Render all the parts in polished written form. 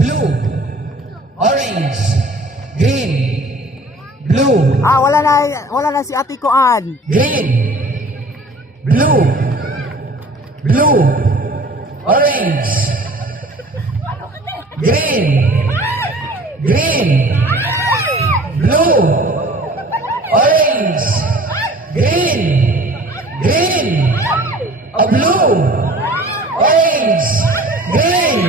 blue, orange, green, blue, Wala na si Ate Koan. green, blue, blue, orange, green, green, blue, orange, green, green, blue, orange, green.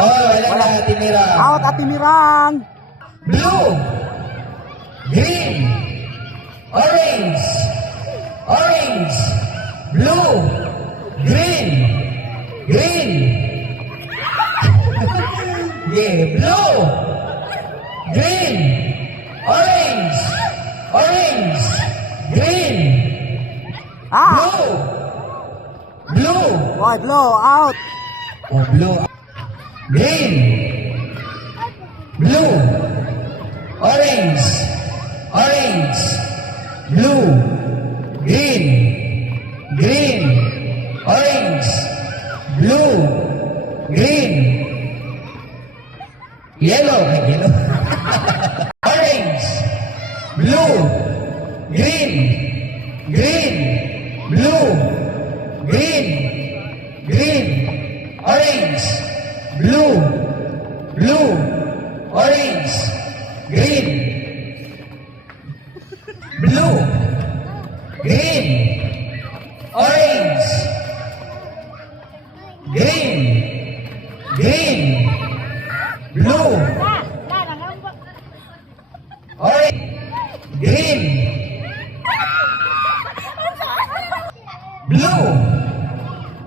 Oh, wala na, tinira. Out, Ate Mirang. Blue, green, orange, orange, blue, green, green. Yeah, blue, green, orange, orange, green, blue, blue. Boy, blow out. Oh, blue, green, blue, orange, orange, blue, green, green, orange, blue, green, yellow, yellow, orange, blue, green, green, blue, green, green, orange, blue, blue, orange, green, blue, green, orange, green, green, blue, orange, green, blue,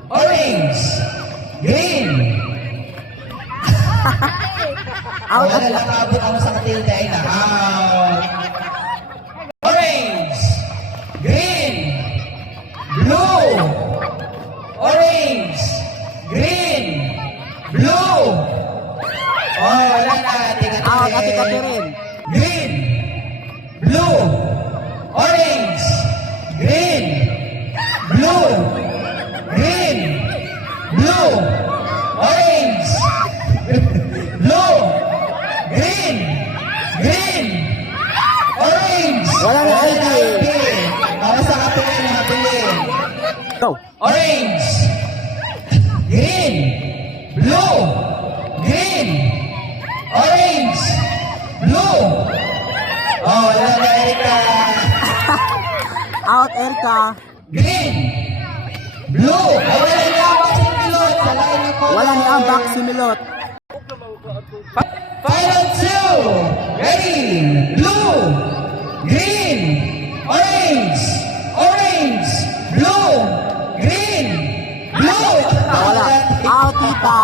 orange, green. Out, Wala lang abot ako sa Matilda ay na out. Orange, green, blue, orange, green, blue. Oh, wala na. Out, Ate Catherine. Green, blue, orange, green, blue, green, blue, orange, blue, green, green, orange. Wala na, Ivy. Para sa kapilin. Go. Orange, green, blue, green, orange, blue. Oh, wala na, Erika. Out, Erika. Green, blue. Ay, wala na ako si Milot. Salain na po. Wala ni Ambak si Milot. Final two. Ready. Blue, green, orange, orange, blue, green, blue. Wala. Out, Tita.